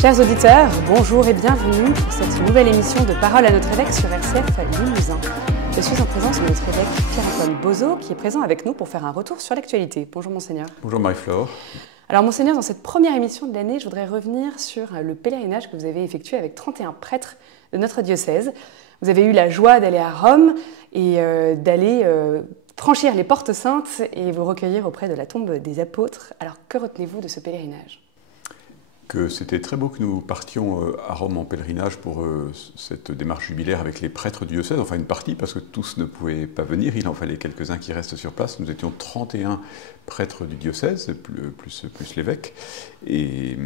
Chers auditeurs, bonjour et bienvenue pour cette nouvelle émission de Parole à notre évêque sur RCF Limousin. Je suis en présence de notre évêque Pierre-Antoine Bozo qui est présent avec nous pour faire un retour sur l'actualité. Bonjour Monseigneur. Bonjour Marie-Flore. Alors Monseigneur, dans cette première émission de l'année, je voudrais revenir sur le pèlerinage que vous avez effectué avec 31 prêtres de notre diocèse. Vous avez eu la joie d'aller à Rome et d'aller franchir les portes saintes et vous recueillir auprès de la tombe des apôtres. Alors que retenez-vous de ce pèlerinage ? Que c'était très beau que nous partions à Rome en pèlerinage pour cette démarche jubilaire avec les prêtres du diocèse, enfin une partie, parce que tous ne pouvaient pas venir, il en fallait quelques-uns qui restent sur place. Nous étions 31 prêtres du diocèse, plus l'évêque, et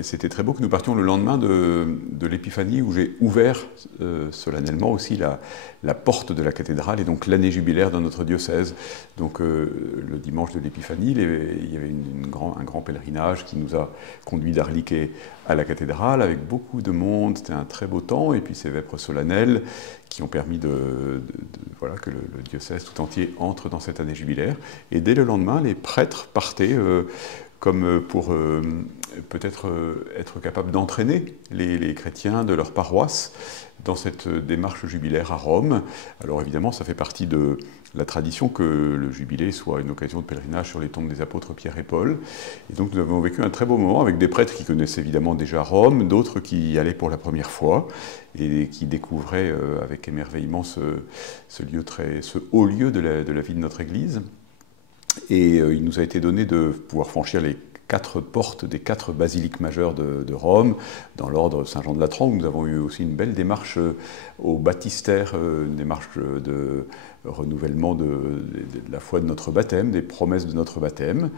c'était très beau que nous partions le lendemain de l'Épiphanie, où j'ai ouvert solennellement aussi la porte de la cathédrale, et donc l'année jubilaire dans notre diocèse. Donc le dimanche de l'Épiphanie, il y avait un grand pèlerinage qui nous a conduits d'Arliquet à la cathédrale, avec beaucoup de monde. C'était un très beau temps, et puis ces vêpres solennelles qui ont permis voilà, que le diocèse tout entier entre dans cette année jubilaire. Et dès le lendemain, les prêtres partaient comme pour peut-être être capables d'entraîner les chrétiens de leur paroisse dans cette démarche jubilaire à Rome. Alors évidemment, ça fait partie de la tradition que le jubilé soit une occasion de pèlerinage sur les tombes des apôtres Pierre et Paul. Et donc nous avons vécu un très beau moment avec des prêtres qui connaissaient évidemment déjà Rome, d'autres qui y allaient pour la première fois et qui découvraient avec émerveillement ce haut lieu de la vie de notre Église. Et il nous a été donné de pouvoir franchir les 4 portes des 4 basiliques majeures de Rome, dans l'ordre Saint-Jean de Latran, où nous avons eu aussi une belle démarche au baptistère, une démarche de renouvellement de la foi de notre baptême, des promesses de notre baptême.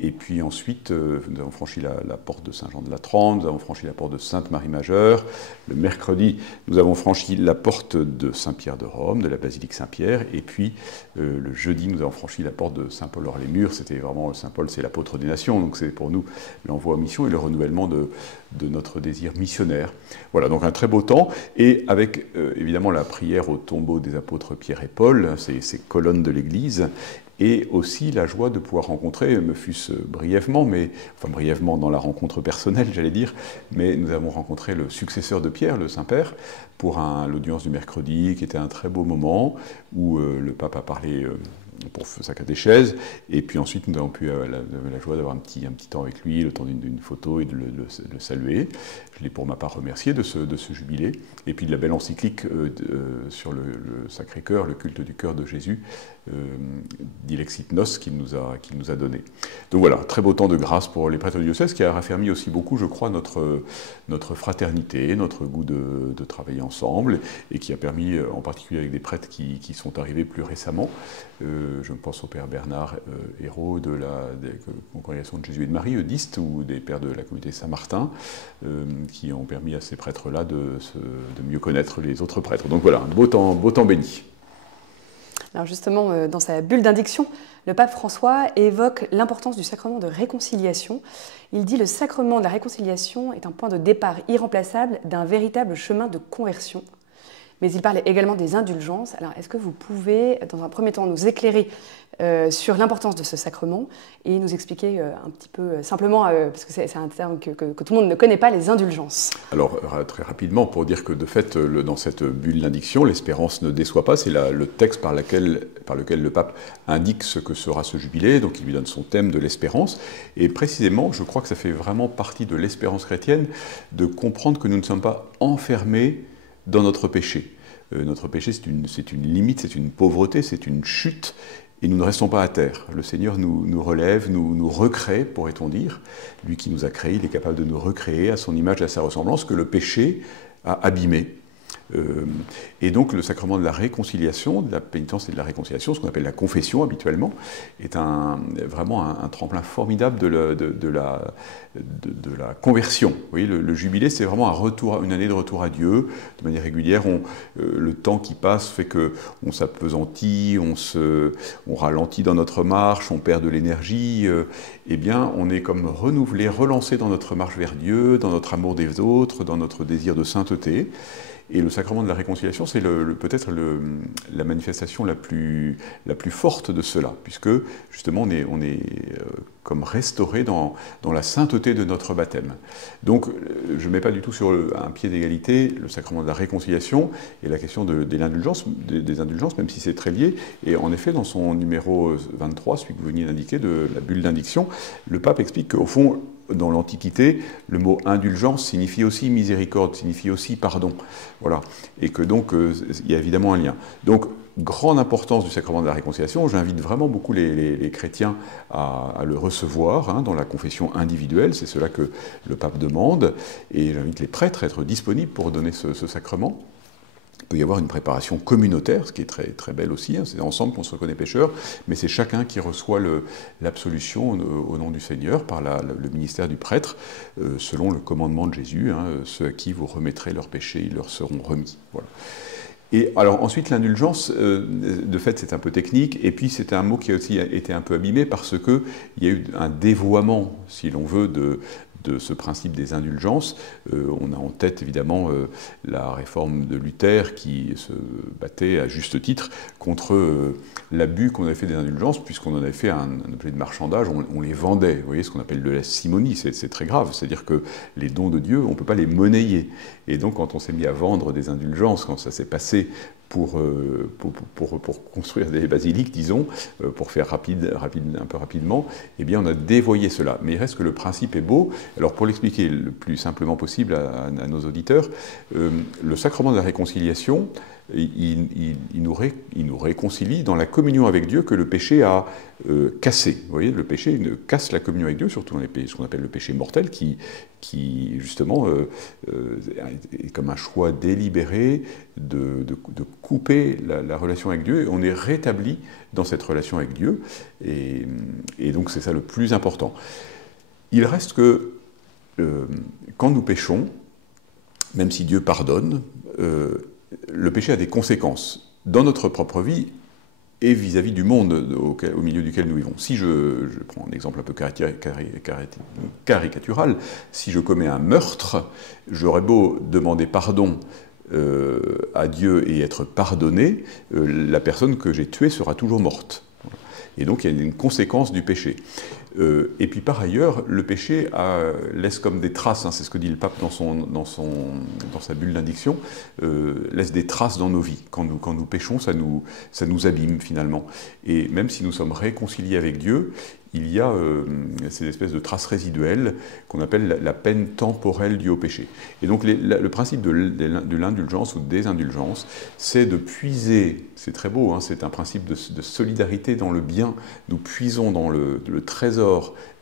Et puis ensuite, nous avons franchi la porte de Saint-Jean de Latran, nous avons franchi la porte de Sainte-Marie-Majeure. Le mercredi, nous avons franchi la porte de Saint-Pierre de Rome, de la basilique Saint-Pierre. Et puis, le jeudi, nous avons franchi la porte de Saint-Paul-Hors-les-Murs. C'était vraiment, Saint-Paul, c'est l'apôtre des nations, donc c'est pour nous l'envoi en mission et le renouvellement de notre désir missionnaire. Voilà, donc un très beau temps, et avec évidemment la prière au tombeau des apôtres Pierre et Paul, ces colonnes de l'Église, et aussi la joie de pouvoir rencontrer, me fût-ce brièvement, enfin brièvement dans la rencontre personnelle, j'allais dire, mais nous avons rencontré le successeur de Pierre, le Saint-Père, pour l'audience du mercredi, qui était un très beau moment, où le pape a parlé pour sa catéchèse, et puis ensuite nous avons pu la joie d'avoir un petit temps avec lui, le temps d'une photo et de le saluer. Je l'ai pour ma part remercié de ce jubilé, et puis de la belle encyclique sur le Sacré-Cœur, le culte du cœur de Jésus, Dilexit Nos, qu'il nous a donné. Donc voilà, très beau temps de grâce pour les prêtres du diocèse, qui a raffermi aussi beaucoup, je crois, notre fraternité, notre goût de travailler ensemble, et qui a permis, en particulier avec des prêtres qui sont arrivés plus récemment, je pense au père Bernard Hérault de la Congrégation de Jésus et de Marie, eudiste, ou des pères de la communauté Saint-Martin, qui ont permis à ces prêtres-là de mieux connaître les autres prêtres. Donc voilà, un beau temps béni. Alors justement, dans sa bulle d'indiction, le pape François évoque l'importance du sacrement de réconciliation. Il dit « Le sacrement de la réconciliation est un point de départ irremplaçable d'un véritable chemin de conversion ». Mais il parle également des indulgences. Alors, est-ce que vous pouvez, dans un premier temps, nous éclairer sur l'importance de ce sacrement et nous expliquer un petit peu simplement, parce que c'est un terme que tout le monde ne connaît pas, les indulgences? Alors, très rapidement, pour dire que de fait, dans cette bulle d'indiction, l'espérance ne déçoit pas. C'est le texte par lequel le pape indique ce que sera ce jubilé, donc il lui donne son thème de l'espérance. Et précisément, je crois que ça fait vraiment partie de l'espérance chrétienne de comprendre que nous ne sommes pas enfermés dans notre péché. Notre péché, c'est une limite, c'est une pauvreté, c'est une chute, et nous ne restons pas à terre. Le Seigneur nous relève, nous recrée, pourrait-on dire. Lui qui nous a créés, il est capable de nous recréer à son image et à sa ressemblance, que le péché a abîmé. Et donc le sacrement de la réconciliation, de la pénitence et de la réconciliation, ce qu'on appelle la confession habituellement, est vraiment un tremplin formidable de la conversion. Vous voyez, le jubilé, c'est vraiment une année de retour à Dieu, de manière régulière. Le temps qui passe fait qu'on s'appesantit, on ralentit dans notre marche, on perd de l'énergie. Eh bien, on est comme renouvelé, relancé dans notre marche vers Dieu, dans notre amour des autres, dans notre désir de sainteté. Et le sacrement de la réconciliation, c'est peut-être la manifestation la plus forte de cela, puisque justement on est comme restauré dans la sainteté de notre baptême. Donc je ne mets pas du tout sur un pied d'égalité le sacrement de la réconciliation et la question des indulgences, même si c'est très lié. Et en effet, dans son numéro 23, celui que vous veniez d'indiquer, de la bulle d'indiction, le pape explique qu'au fond, dans l'Antiquité, le mot indulgence signifie aussi miséricorde, signifie aussi pardon. Voilà. Et que donc, il y a évidemment un lien. Donc, grande importance du sacrement de la réconciliation. J'invite vraiment beaucoup les chrétiens à le recevoir hein, dans la confession individuelle. C'est cela que le pape demande. Et j'invite les prêtres à être disponibles pour donner ce sacrement. Il peut y avoir une préparation communautaire, ce qui est très, très belle aussi. Hein. C'est ensemble qu'on se reconnaît pécheur, mais c'est chacun qui reçoit l'absolution au nom du Seigneur par le ministère du prêtre, selon le commandement de Jésus. Hein, ceux à qui vous remettrez leurs péchés, ils leur seront remis. Voilà. Et alors ensuite, l'indulgence, de fait, c'est un peu technique, et puis c'est un mot qui a aussi été un peu abîmé parce qu'il y a eu un dévoiement, si l'on veut, de ce principe des indulgences. On a en tête évidemment la réforme de Luther qui se battait à juste titre contre l'abus qu'on avait fait des indulgences, puisqu'on en avait fait un objet de marchandage, on les vendait. Vous voyez ce qu'on appelle de la simonie, c'est très grave, c'est-à-dire que les dons de Dieu, on ne peut pas les monnayer. Et donc quand on s'est mis à vendre des indulgences, quand ça s'est passé pour construire des basiliques, disons, pour faire un peu rapidement, eh bien on a dévoyé cela. Mais il reste que le principe est beau. Alors pour l'expliquer le plus simplement possible à nos auditeurs, le sacrement de la réconciliation, il nous réconcilie dans la communion avec Dieu que le péché a cassé. Vous voyez, le péché casse la communion avec Dieu, surtout dans ce qu'on appelle le péché mortel, qui justement est comme un choix délibéré de couper la relation avec Dieu, et on est rétabli dans cette relation avec Dieu, et donc c'est ça le plus important. Il reste que quand nous péchons, même si Dieu pardonne, le péché a des conséquences dans notre propre vie et vis-à-vis du monde au milieu duquel nous vivons. Si je prends un exemple un peu caricatural, si je commets un meurtre, j'aurais beau demander pardon à Dieu et être pardonné, la personne que j'ai tuée sera toujours morte. Et donc il y a une conséquence du péché. Et puis par ailleurs, le péché laisse comme des traces, hein, c'est ce que dit le pape dans sa bulle d'indiction, laisse des traces dans nos vies. Quand nous péchons, ça nous abîme finalement. Et même si nous sommes réconciliés avec Dieu, il y a ces espèces de traces résiduelles qu'on appelle la peine temporelle due au péché. Et donc le principe de l'indulgence ou des indulgences, c'est de puiser, c'est très beau, hein, c'est un principe de solidarité dans le bien. Nous puisons dans le trésor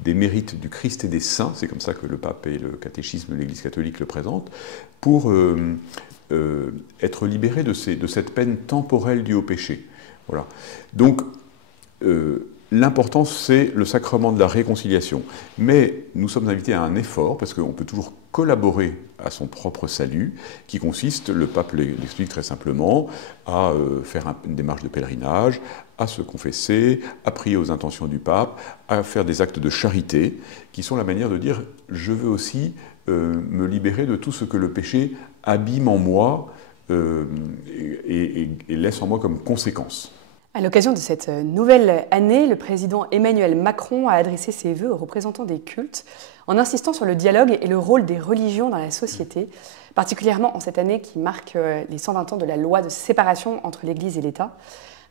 des mérites du Christ et des saints, c'est comme ça que le pape et le catéchisme de l'Église catholique le présentent, pour être libérés de cette peine temporelle due au péché. Voilà. Donc, l'important, c'est le sacrement de la réconciliation. Mais nous sommes invités à un effort, parce qu'on peut toujours collaborer à son propre salut, qui consiste, le pape l'explique très simplement, à faire une démarche de pèlerinage, à se confesser, à prier aux intentions du pape, à faire des actes de charité, qui sont la manière de dire « je veux aussi me libérer de tout ce que le péché abîme en moi et laisse en moi comme conséquence ». À l'occasion de cette nouvelle année, le président Emmanuel Macron a adressé ses vœux aux représentants des cultes en insistant sur le dialogue et le rôle des religions dans la société, particulièrement en cette année qui marque les 120 ans de la loi de séparation entre l'Église et l'État.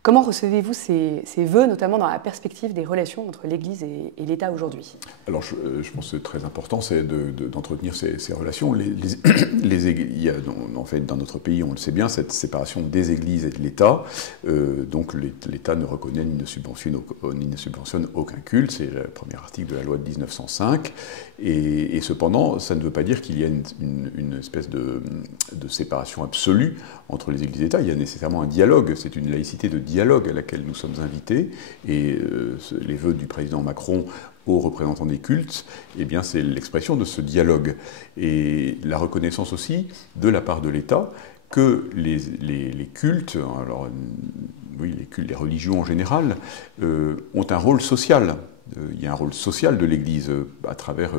Comment recevez-vous ces vœux, notamment dans la perspective des relations entre l'Église et l'État aujourd'hui? Alors, je pense que c'est très important, c'est d'entretenir ces relations. Il y a, en fait, dans notre pays, on le sait bien, cette séparation des Églises et de l'État. Donc, l'État ne reconnaît ni ne subventionne aucun culte. C'est le premier article de la loi de 1905. Et cependant, ça ne veut pas dire qu'il y a une espèce de séparation absolue entre les Églises et l'État. Il y a nécessairement un dialogue. C'est une laïcité de dialogue à laquelle nous sommes invités, et les vœux du président Macron aux représentants des cultes, eh bien c'est l'expression de ce dialogue, et la reconnaissance aussi de la part de l'État que les cultes, alors oui, les religions en général, ont un rôle social il y a un rôle social de l'Église à travers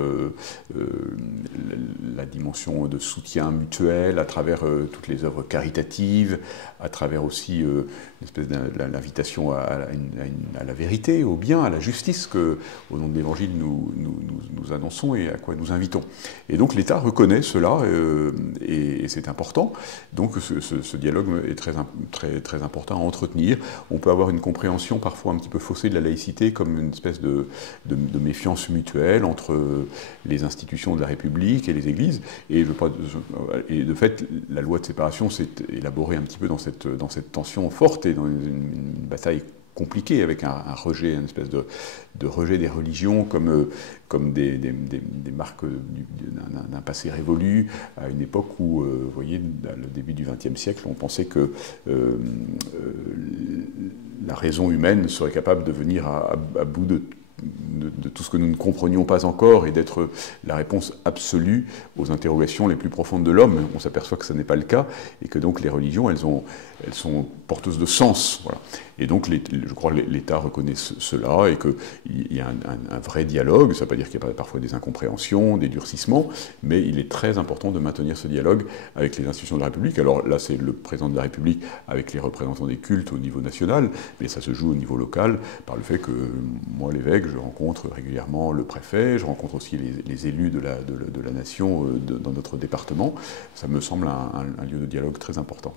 la dimension de soutien mutuel, à travers toutes les œuvres caritatives, à travers aussi une espèce d'invitation à la vérité, au bien, à la justice que, au nom de l'Évangile, nous annonçons et à quoi nous invitons. Et donc l'État reconnaît cela et c'est important. Donc ce dialogue est très important à entretenir. On peut avoir une compréhension parfois un petit peu faussée de la laïcité comme une espèce de méfiance mutuelle entre les institutions de la République et les églises. Et de fait, la loi de séparation s'est élaborée un petit peu dans cette tension forte et dans une bataille compliquée avec un rejet, une espèce de rejet des religions comme des marques d'un passé révolu, à une époque où, vous voyez, à le début du XXe siècle, on pensait que la raison humaine serait capable de venir à bout de tout ce que nous ne comprenions pas encore et d'être la réponse absolue aux interrogations les plus profondes de l'homme. On s'aperçoit que ce n'est pas le cas et que donc les religions, elles sont porteuses de sens. Voilà. Et donc je crois que l'État reconnaît cela et qu'il y a un vrai dialogue. Ça ne veut pas dire qu'il y a parfois des incompréhensions, des durcissements, mais il est très important de maintenir ce dialogue avec les institutions de la République. Alors là, c'est le président de la République avec les représentants des cultes au niveau national, mais ça se joue au niveau local par le fait que moi, l'évêque, je rencontre régulièrement le préfet, je rencontre aussi les élus de la nation dans notre département. Ça me semble un lieu de dialogue très important.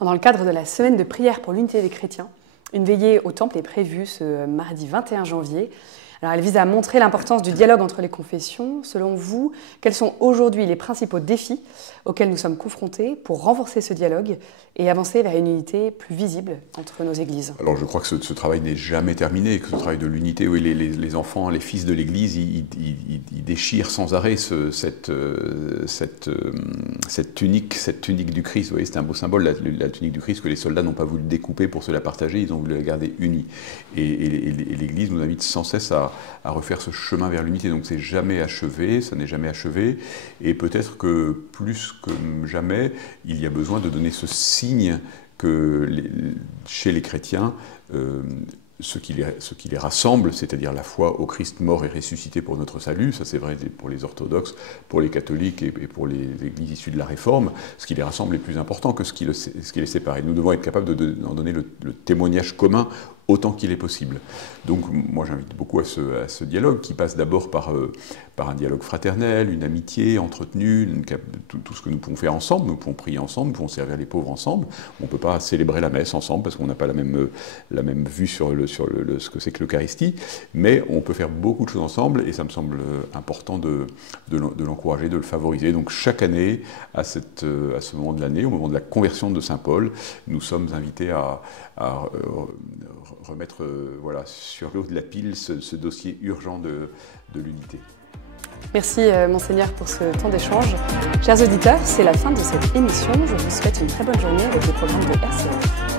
Dans le cadre de la semaine de prière pour l'unité des chrétiens, une veillée au Temple est prévue ce mardi 21 janvier. Alors, elle vise à montrer l'importance du dialogue entre les confessions. Selon vous, quels sont aujourd'hui les principaux défis auxquels nous sommes confrontés pour renforcer ce dialogue et avancer vers une unité plus visible entre nos églises? Alors je crois que ce travail n'est jamais terminé, que ce travail de l'unité, oui, les enfants, les fils de l'Église, ils déchirent sans arrêt cette tunique du Christ. Vous voyez, c'est un beau symbole, la tunique du Christ, que les soldats n'ont pas voulu découper pour se la partager, ils ont voulu la garder unie. Et l'Église nous invite sans cesse à refaire ce chemin vers l'unité. Donc c'est jamais achevé, ça n'est jamais achevé. Et peut-être que plus que jamais, il y a besoin de donner ce signe que chez les chrétiens, ce qui les rassemble, c'est-à-dire la foi au Christ mort et ressuscité pour notre salut, ça c'est vrai pour les orthodoxes, pour les catholiques et pour les églises issues de la Réforme, ce qui les rassemble est plus important que ce qui les sépare. Et nous devons être capables d'en donner le témoignage commun autant qu'il est possible. Donc moi j'invite beaucoup à ce dialogue qui passe d'abord par un dialogue fraternel, une amitié entretenue, tout ce que nous pouvons faire ensemble. Nous pouvons prier ensemble, nous pouvons servir les pauvres ensemble. On ne peut pas célébrer la messe ensemble parce qu'on n'a pas la même vue sur ce que c'est que l'Eucharistie, mais on peut faire beaucoup de choses ensemble et ça me semble important de l'encourager, de le favoriser. Donc chaque année, à ce moment de l'année, au moment de la conversion de Saint Paul, nous sommes invités à remettre sur le haut de la pile ce dossier urgent de l'unité. Merci Monseigneur pour ce temps d'échange. Chers auditeurs, c'est la fin de cette émission. Je vous souhaite une très bonne journée avec les programmes de RCF.